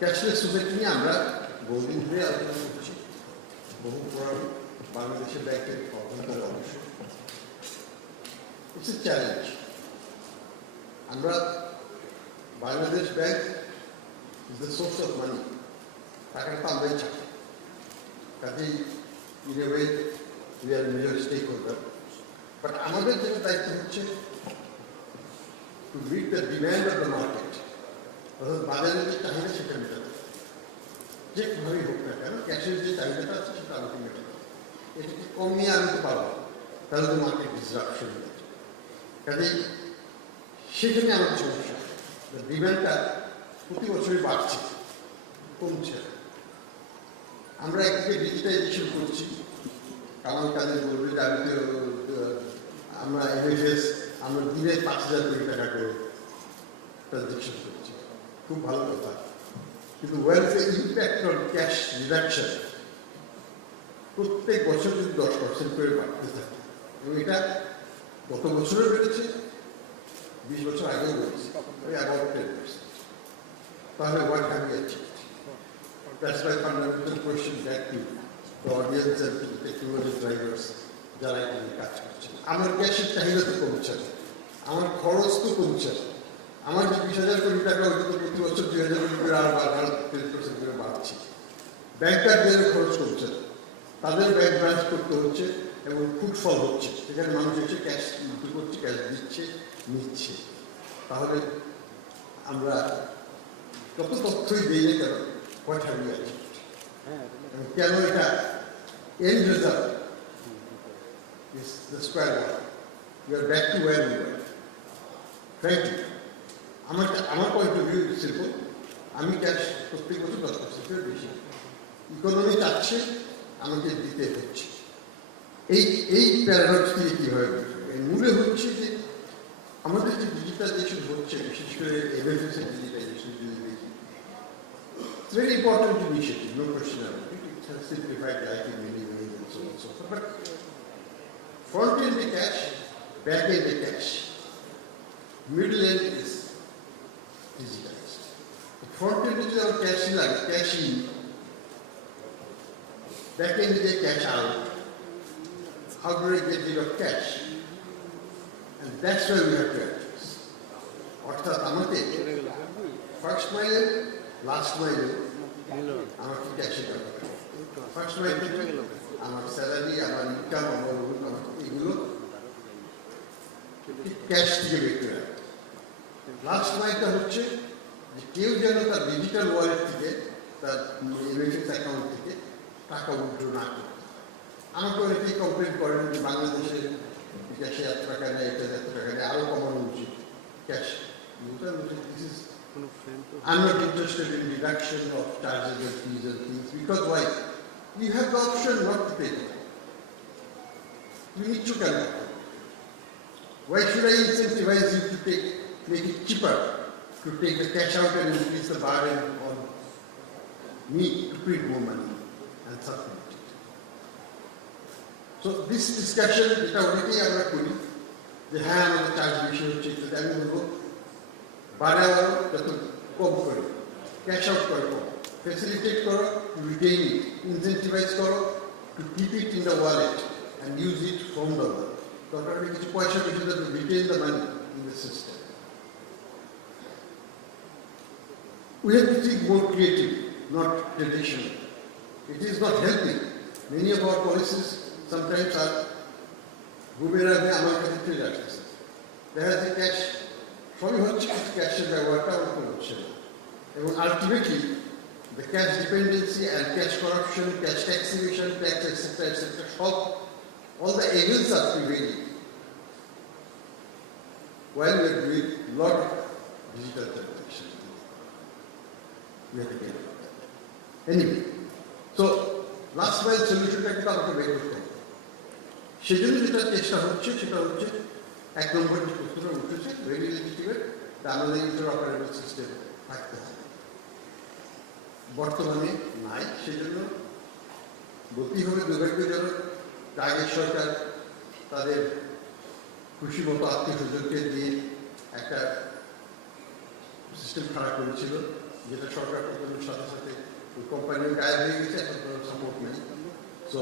Cashless society নিয়ে আমরা বহুদিন ধরে আলোচনা করছি, বহু পুরানো বাংলাদেশের ব্যাংকের অভ্যন্তর অংশ। It's a challenge. আমরা Bangladesh bank is the source of money, টাকাটা তো আমরাই চাই, কাজেই in a way we are major stake holder. But আমাদের যেটা দায়িত্ব হচ্ছে to meet the demand of the market, অর্থাৎ বাজারের যে চাহিদা সেটা মেটাতে, যেভাবেই হোক না কেন ক্যাশের যে চাহিদাটা আছে সেটা আমাকে মেটাতে, এটাকে কমিয়ে আনতে পারবো, তাহলে তো মার্কেট ডিসরাপশন হয়ে যাচ্ছে। কাজেই সেখানে আমাদের সমস্যা, ডিম্যান্ডটা প্রতি বছরই বাড়ছে, কমছে। আমরা একদিকে ডিজিটাইজেশন করছি, কামাল কাজে বলবে যে আমি আমরা এমএফএস আমরা দিনে 5,000 কোটি টাকা করে ট্রানজেকশন করছি, খুব ভালো কথা। কিন্তু where is the impact on cash reduction? প্রত্যেক বছর যদি 10% করে বাড়তে থাকে, এবং এটা গত বছরও বেড়েছে, 20 বছর আগেও বেড়েছে, ওই অ্যাবাউট 10%। তাহলে what have you achieved? That's my fundamental question back to the audience and to the technology drivers যারা এখানে কাজ করছে। আমার ক্যাশের চাহিদা তো কমছে, আমার খরচ তো কমছে, আমার যে 20,000 কোটি টাকা ওইটা তো প্রতি বছর 2,000 কোটি করে আর 10% করে বাড়ছে। ব্যাংকারদের খরচ কমছে, তাদের ব্যাংক ব্রাঞ্চ করতে হচ্ছে এবং ফুটফল হচ্ছে, সেখানে মানুষ এসে ক্যাশ ইউজ করছে, ক্যাশ দিচ্ছে, নিচ্ছে। তাহলে আমরা কত তথ্যই দিই না কেন, what have you achieved? কেন এটা end result is the square one. We are back to where we were. Frankly, আমার পয়েন্ট অফ ভিউ সিম্পল, আমি ক্যাশ প্রত্যেক বছর 10% বেশি, ইকোনমি চাচ্ছে, আমাকে দিতে হচ্ছে। এই প্যারাডক্স দিয়ে কী হয়, মূলে হচ্ছে যে আমাদের যে ডিজিটালাইজেশন হচ্ছে, বিশেষ করে এমএফএস এর ডিজিটালাইজেশন যদি দেখি, it's a very important initiative, no question about it. It has simplified life in many ways and so on and so forth. But front end the cash, back end the cash, middle end is digitalized. The front end is our cash in, cash in, back end is a cash out. How do I get rid of cash? And that's why we have to address. অর্থাৎ আমাকে first মাইলে last মাইলে আমাকে ক্যাশে টাকা, first mile থেকে আমার salary, আমার income, আমার এগুলো ক্যাশ থেকে বের করে রাখে। লাস্ট মাইলটা হচ্ছে যে কেউ যেন তার ডিজিটাল ওয়ালেট থেকে, তার এমএফএস অ্যাকাউন্ট থেকে টাকা উইথড্র না করে। আমাকে অনেকেই কমপ্লেন করেন যে বাংলাদেশে ক্যাশে এত টাকা নেয়, এটা এত টাকা নেয়, আরও কমানো উচিত cash. I'm not interested in reduction of charges and fees and things, because why? You have the option not to pay them. You need to calculate. Why should I incentivize you to make it cheaper to take the cash out and increase the burden on me to print more money and supplement it? So this discussion, যেটা অনেকেই আমরা করি যে হ্যাঁ আমাদের charge বেশি হচ্ছে, আমি বলবো বাড়াও যত কম করে, ক্যাশ আউট করো কম, ফেসিলিটেট করো, রিটেইন ইট, ইনসেন্টিভাইজ করো to keep it in the wallet and use it from the wallet. দরকার হলে কিছু পয়সা বেশি to retain the money in the system. We have to think more creative, not traditional. It is not helping. Many of our policies sometimes are boomerang আমার কাছে ফিরে আসতেছে, দেখা যাচ্ছে ক্যাশ সবই হচ্ছে, কিন্তু ক্যাশের ব্যবহারটা ওরকম হচ্ছে না। এবং ultimately the cash dependency and cash corruption, cash taxation, tax etcetera etcetera, সব all the evils are prevailing while we are doing a lot of digital transaction. We have to get about that. Anyway, so last mile solutionটাকে তো আমাকে বের করতে হবে। সেজন্য যেটা চেষ্টা হচ্ছে সেটা হচ্ছে, এক নম্বর যে প্রশ্নটা উঠেছে, ভেরি লেজিটিমেট, আমাদের ইন্টারঅপারেবল সিস্টেম থাকতে হবে। বর্তমানে নাই, সেজন্য বলতেই হবে দুর্ভাগ্যজনক, আগের সরকার তাদের খুশি মতো আত্মীয় স্বজনকে দিয়ে একটা সিস্টেম খারাপ করেছিল, যেটা সরকার সাথে সাথে ওই কোম্পানির গায়ে হয়ে গেছে, এখন কোনো সাপোর্ট নেই। So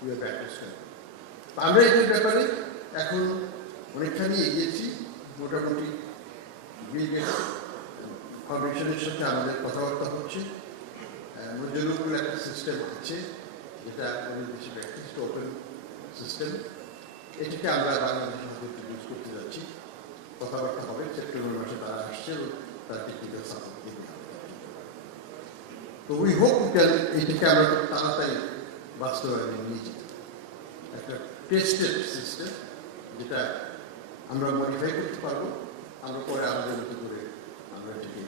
we are back to square. আমরা এটার ব্যাপারে এখন অনেকখানি এগিয়েছি। মোটামুটি বিল গেটস ফাউন্ডেশনের সাথে আমাদের কথাবার্তা হচ্ছে। মজুরুল একটা সিস্টেম আছে যেটা আমাদের দেশে প্র্যাকটিস ওপেন সিস্টেম, এটাকে আমরা বাংলাদেশের মধ্যে ইউজ করতে যাচ্ছি। কথাবার্তা হবে, সেপ্টেম্বর মাসে তারা আসছে এবং তার টেকনিক্যাল সাপোর্ট দেবে। তো উই হোপ এইটাকে আমরা খুব তাড়াতাড়ি বাস্তবায়নে নিয়ে যেতে, একটা টেস্টেড সিস্টেম যেটা আমরা মডিফাই করতে পারবো, আমরা পরে আমাদের মতো করে আমরা এটাকে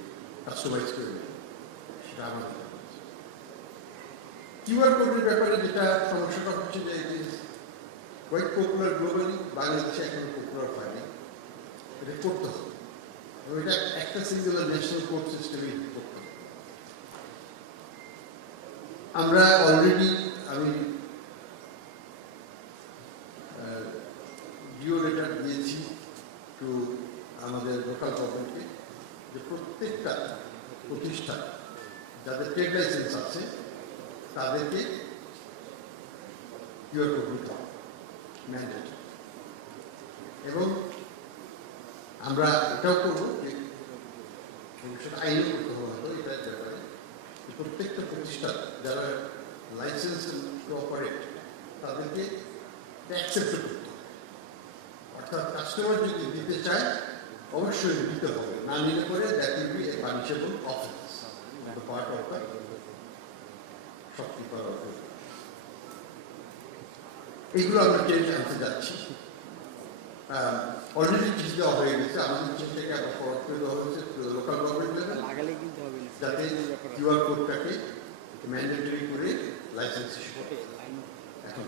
কাস্টমাইজ করে নেব, সেটা আমাদের কিউআর কোডের ব্যাপারে যেটা সমস্যাটা হচ্ছে যে it is quite popular globally, বাংলাদেশে এখনো পপুলার হয়নি। এটা করতে হবে এবং এটা একটা সিঙ্গুলার ন্যাশনাল কোড সিস্টেমে করতে হবে। আমরা অলরেডি আমি ডিও লেটার দিয়েছি টু আমাদের লোকাল গভর্নমেন্টকে যে প্রত্যেকটা প্রতিষ্ঠান যাদের ট্রেড লাইসেন্স আছে তাদেরকে কিউআর কোড দিতে হবে ম্যান্ডেট। এবং আমরা এটাও করবো যে ভবিষ্যতে আইনও করতে হবে হয়তো এটার ব্যাপারে প্রত্যেকটা প্রতিষ্ঠান যারা লাইসেন্স অপারেট তাদেরকে অ্যাকসেপ্ট করতে হবে। অর্থাৎ কাস্টমার যদি দিতে চায় অবশ্যই দিতে হবে, না নিলে পরে that will B A punishable offence part of the shopkeeper. এইগুলো আমরা চেঞ্জ আনতে যাচ্ছি। অলরেডি চেঞ্জ দেওয়া হয়ে গেছে, আমাদের চেঞ্জটাকে আবার ফরওয়ার্ড করে দেওয়া হয়েছে লোকাল গভর্নমেন্ট লেভেল, যাতে কিউআর কোডটাকে ম্যান্ডেটরি করে লাইসেন্স ইস্যু করে। এখন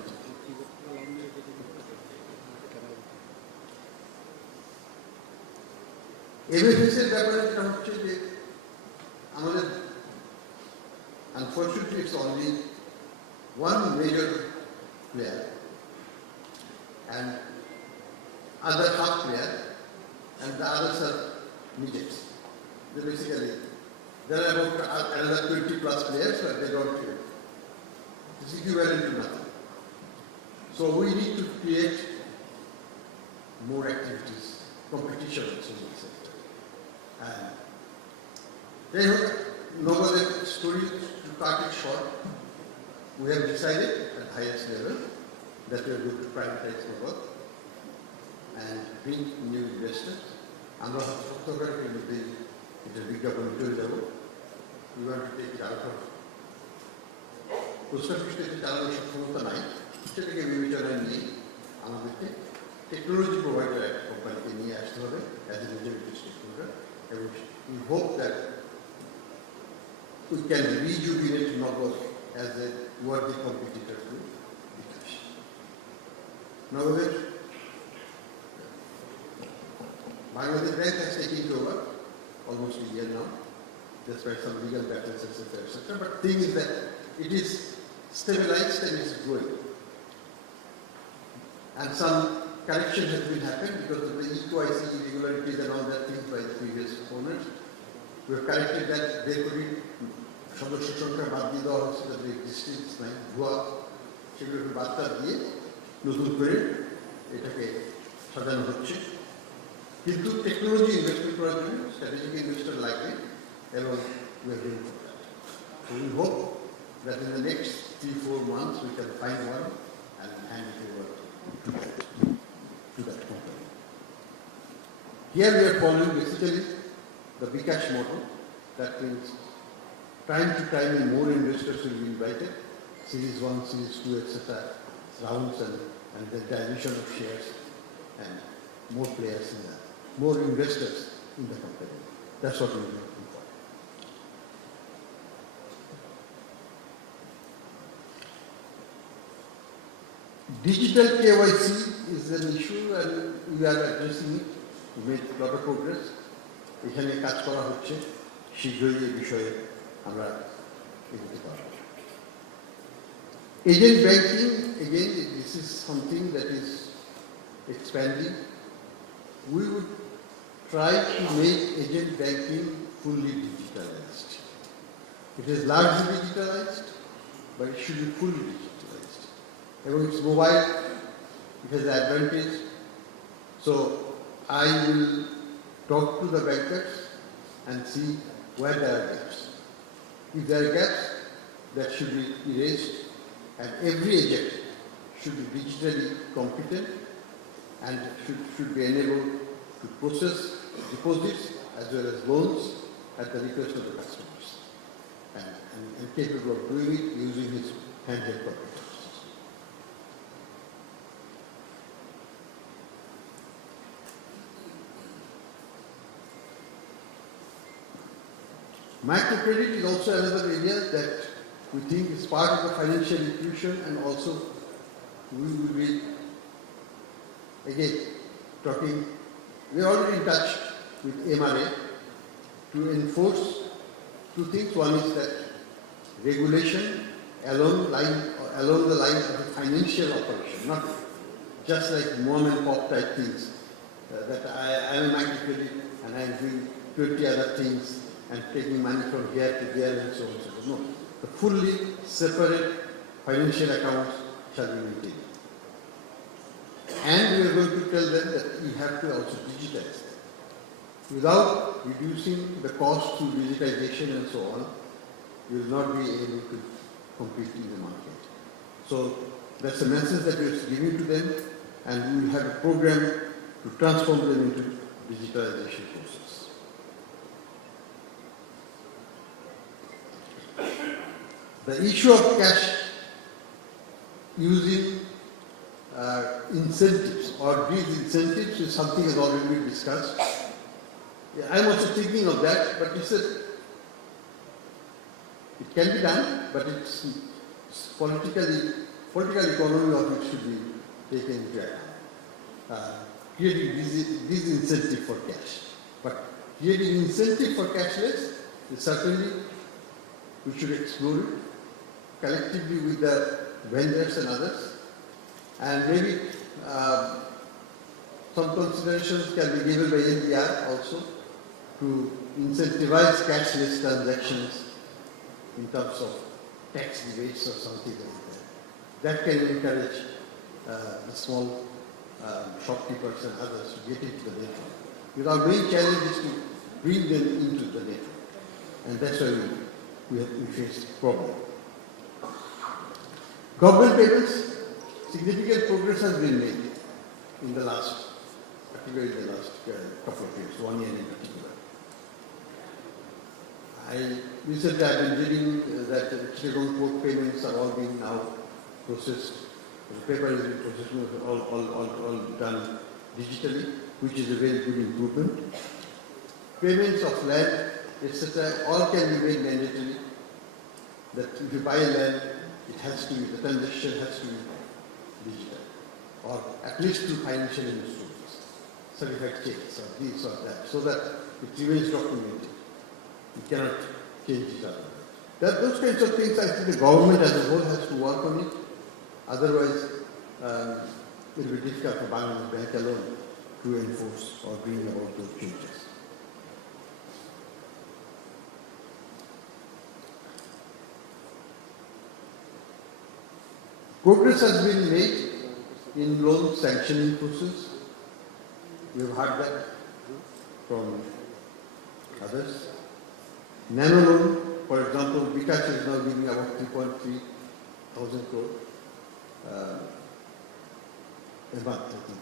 এমএফএসের ব্যাপারে যেটা হচ্ছে যে আমাদের unfortunately it's only one major player and other half player and the others are midgets. They basically, there are about another 20 plus players, but they don't care. It's equivalent to nothing. So we need to create more activities, competition also in the sector. And they have no other story to cut it short. We have decided at highest level that we are going to privatize the work and bring new investors. আমরা সত্যকারের মধ্যে এটা বিজ্ঞাপন চলে যাব। We want to take it out of post অফিসকে যে চালানোর সক্ষমতা নাই সেটাকে বিবেচনায় নিয়ে আমাদেরকে টেকনোলজি প্রোভাইডার একটা কোম্পানিকে নিয়ে আসতে হবে as a majority stakeholder, এবং we hope that we can rejuvenate Nagpur as a worthy competitor to Bikash. Nowadays, Bangladesh Bank has taken it over almost a year now, despite some legal battles, etc., etc. But the thing is that it is stabilized and it's growing. And some correction has been happened because of the EKHON irregularities and all that things by the previous owners. We have corrected that. They could be সদস্য সংখ্যা বাদ দিয়ে দেওয়া হচ্ছে, তাদের existence নাই, ভুয়া, সেগুলোকে বার্তা দিয়ে নতুন করে এটাকে সাজানো হচ্ছে। কিন্তু টেকনোলজি ইনভেস্টমেন্ট করার জন্য স্ট্র্যাটেজিক ইনভেস্টর লাগবে এবং we hope that in the next 3-4 months we can find one and hand it over to that company. Here we are following basically the Bikash model. That means time to time more investors will be invited, series 1, series 2, etc. rounds and the dilution of shares and more players in that, more investors in the company. That's what we're looking for. Digital KYC is an issue and we are addressing it. We made a lot of progress. এখানে কাজ করা হচ্ছে, শীঘ্রই এই বিষয়ে আমরা এগোতে পারব। Agent banking, again, this is something that is expanding. We would try to make agent banking fully digitalized. It is largely digitalized, but it should be fully digitalized. And it's mobile, it has the advantage. So I will talk to the bankers and see where there are gaps. If there are gaps, that should be erased, and every agent should be digitally competent and should be enabled to process deposits as well as loans at the request of the customers, and capable of doing it using his handheld computers. Microcredit is also another area that we think is part of the financial inclusion, and also we will be again talking. We are already in touch with MRA to enforce two things. One is that regulation along the line of the financial operation, not just like mom and pop type things, that I am a microcredit and I am doing 20 other things and taking money from here to there and so on and so forth. No, the fully separate financial accounts shall be maintained. And we are going to tell them that you have to also digitize them. Without reducing the cost through digitization and so on, you will not be able to compete in the market. So that's a message that we are giving to them, and we will have a program to transform them into digitalization process. The issue of cash using incentives or disincentives is something that has already been discussed. I am also thinking of that, but it can be done, but it's political economy of it should be taken into account. Creating disincentive for cash, but creating incentive for cashless is certainly we should explore it collectively with the vendors and others, and maybe some considerations can be given by NPR also to incentivize cashless transactions in terms of tax rebates or something like that. That can encourage the small shopkeepers and others to get into the network. Our main challenge is to bring them into the network, and that's why we face problem. Government payments, significant progress has been made in the last, particularly the last couple of years, 1 year in particular. Recently I've been reading that Chittagong port payments are all being now processed. The paper is being processed, all done digitally, which is a very good improvement. Payments of land, etc., all can be made mandatory. That if you buy land, it has to be, the transaction has to be digital, or at least through financial instruments, certified checks, or this or that, so that it remains documented. You cannot change it up. Those kinds of things, I think the government as a whole has to work on it. Otherwise, it will be difficult for Bangladesh Bank alone to enforce or bring about those changes. Progress has been made in loan sanctioning process. We have heard that from others. Nano loan, for example, Bikash is now giving about 3.3 thousand crore a month, I think,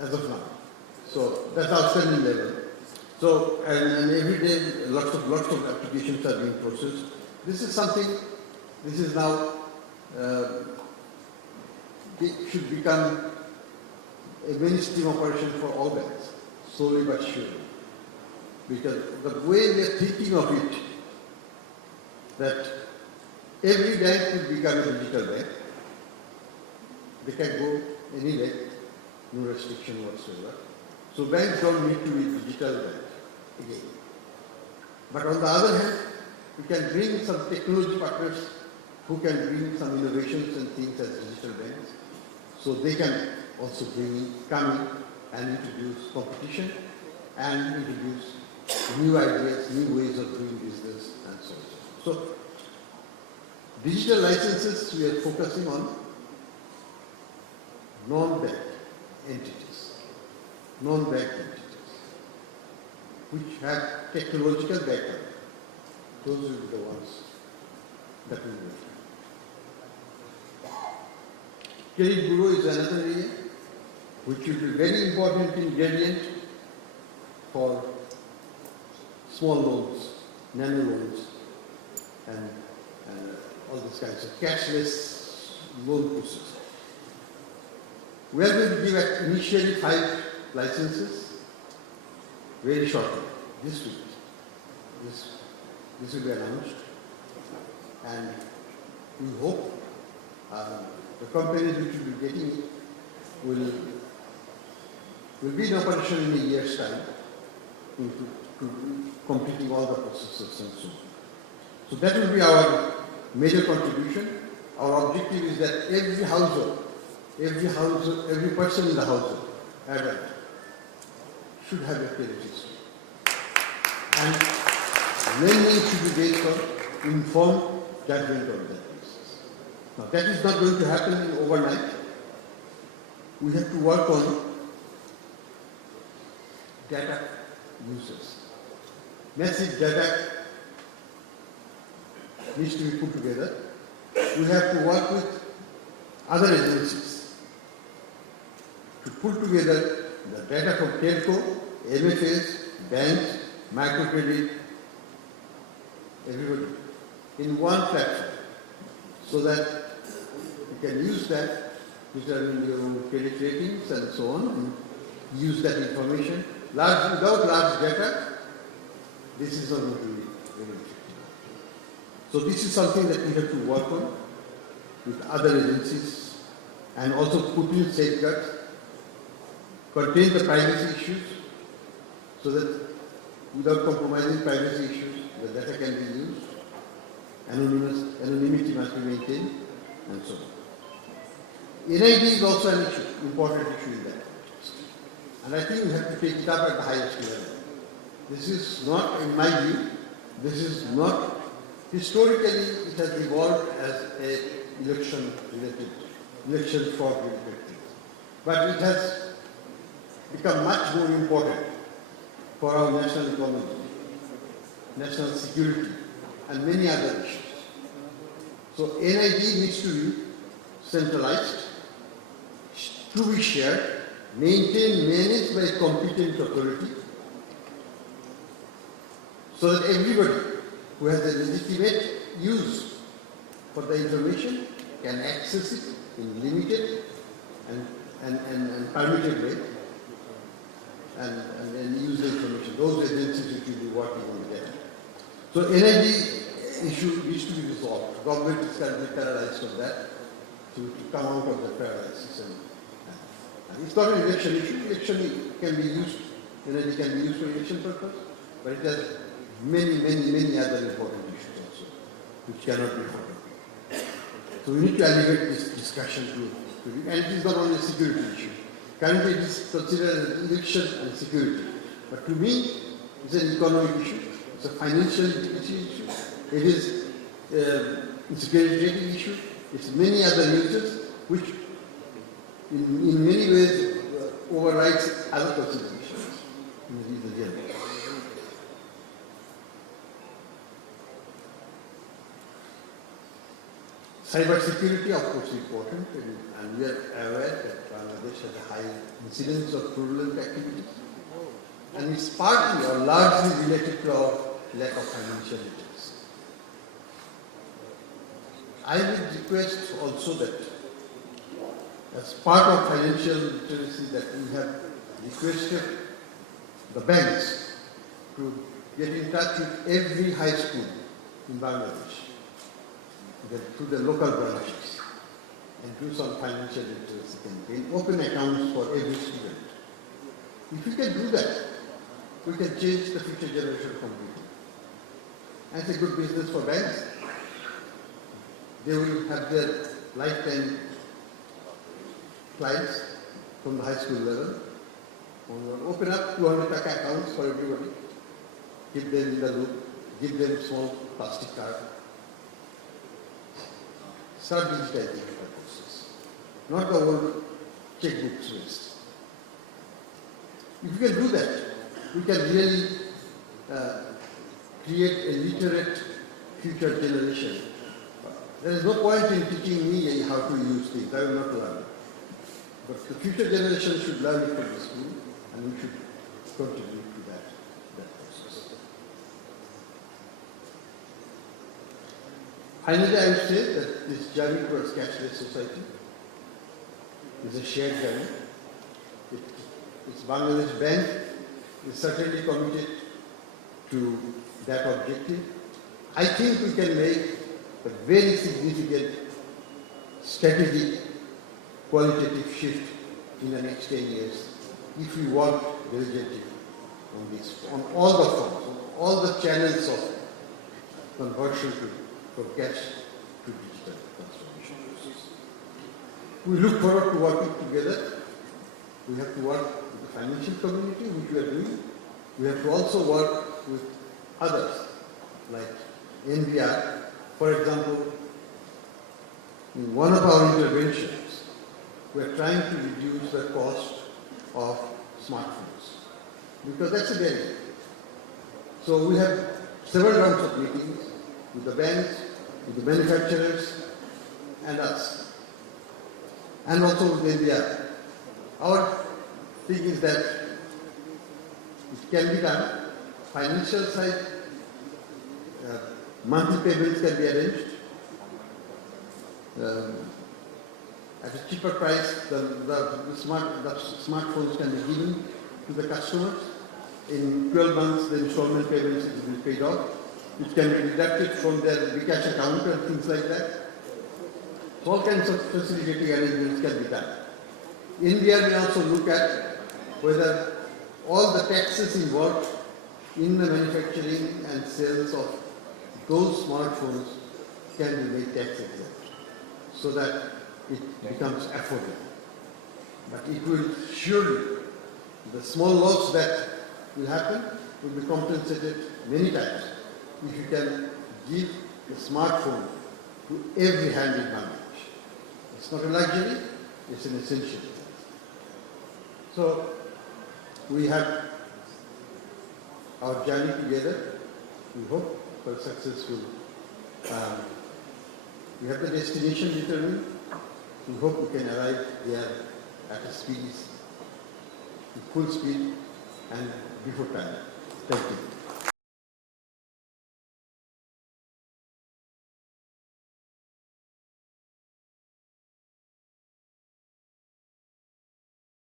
as of now. So that's outstanding level. So and every day lots of applications are being processed. This is something. This is now. It should become a mainstream operation for all banks, slowly but surely. Because the way we are thinking of it, that every bank will become a digital bank. They can go anywhere, no restriction whatsoever. So banks don't need to be digital bank again. But on the other hand, we can bring some technology partners who can bring some innovations and things as digital banks. So they can also come in and introduce competition and introduce new ideas, new ways of doing business and so on. So, digital licenses, we are focusing on non-bank entities, which have technological background. Those will be the ones that we will. Credit bureau is another area which will be very important ingredient for small loans, nano loans, and all these kinds of cashless loan process. We are going to give initially 5 licenses very shortly, this week. This will be announced, and we hope the companies which will be getting it will be in operation in a year's time to completing all the processes and so on. So that will be our major contribution. Our objective is that every household, every person in the household, adult, should have a credit history. And lending should be based on informed judgment on that basis. Now that is not going to happen overnight. We have to work on data users. Massive data needs to be put together. We have to work with other agencies to put together the data from telco, MFAs, banks, microcredit, everybody in one platform, so that you can use that, determine your credit ratings and so on, and use that information. Without large data, this is not going to be very effective. So this is something that we have to work on with other agencies, and also put in safeguards, contain the privacy issues, so that without compromising privacy issues, the data can be used, anonymity must be maintained, and so on. NID is also an issue, important issue in that. And I think we have to take it up at the highest level. This is not, in my view, historically it has evolved as an election fraud related thing. But it has become much more important for our national economy, national security, and many other issues. So NID needs to be centralized, to be shared, maintained, managed by a competent authority, so that everybody who has a legitimate use for the information can access it in limited and permitted way, and use the information. Those agencies which will be working on the data. So NID issue needs to be resolved. Government is currently paralyzed on that to come out of the paralysis. And it's not an election issue. Election can be used, NID can be used for election purpose, but it has many other important issues also, which cannot be forgotten. So we need to elevate this discussion and it is not only a security issue. Currently it is considered as election and security. But to me, it's an economic issue, it's a financial issue, it is a security rating issue, it's many other issues which in many ways overrides other considerations in the agenda. Cyber security, of course, is important, and we are aware that Bangladesh has a high incidence of fraudulent activities, and it's partly or largely related to our lack of financial literacy. I would request also that, as part of financial literacy, that we have requested the banks to get in touch with every high school in Bangladesh, through the local branches, and do some financial literacy campaign, open accounts for every student. If we can do that, we can change the future generation completely. And it's a good business for banks. They will have their lifetime clients from the high school level. Open up 200 taka accounts for everybody. Give them in the loop. Give them small plastic card. start digitizing the process, not the old checkbooks waste. If we can do that, we can really create a literate future generation. There is no point in teaching me how to use things. I will not learn. But the future generation should learn it from the school, and we should contribute to that process. Finally, I would say that this journey towards cashless society is a shared journey. It's Bangladesh Bank is certainly committed to that objective. I think we can make a very significant strategic qualitative shift in the next 10 years if we work diligently on this, on all the forms, on all the channels of conversion from cash to digital transformation. We look forward to working together. We have to work with the financial community, which we are doing. We have to also work with others, like NBR. For example, in one of our interventions, we are trying to reduce the cost of smartphones, because that's a barrier. So we have several rounds of meetings with the banks, with the manufacturers, and us, and also with NBR. Our thing is that it can be done. Financial side, monthly payments can be arranged at a cheaper price. The smartphones can be given to the customers. In 12 months, the installment payments will be paid off, which can be deducted from their Bcash account and things like that. So all kinds of facilitating arrangements can be done. India will also look at whether all the taxes involved in the manufacturing and sales of those smartphones can be made tax exempt, so that it becomes affordable. But it will surely, the small loss that will happen will be compensated many times if you can give the smartphone to every hand in Bangladesh. It's not a luxury, it's an essential. So we have our journey together. We hope for successful. We have the destination determined. We hope we can arrive there at a speed, with full speed and before time. Thank you.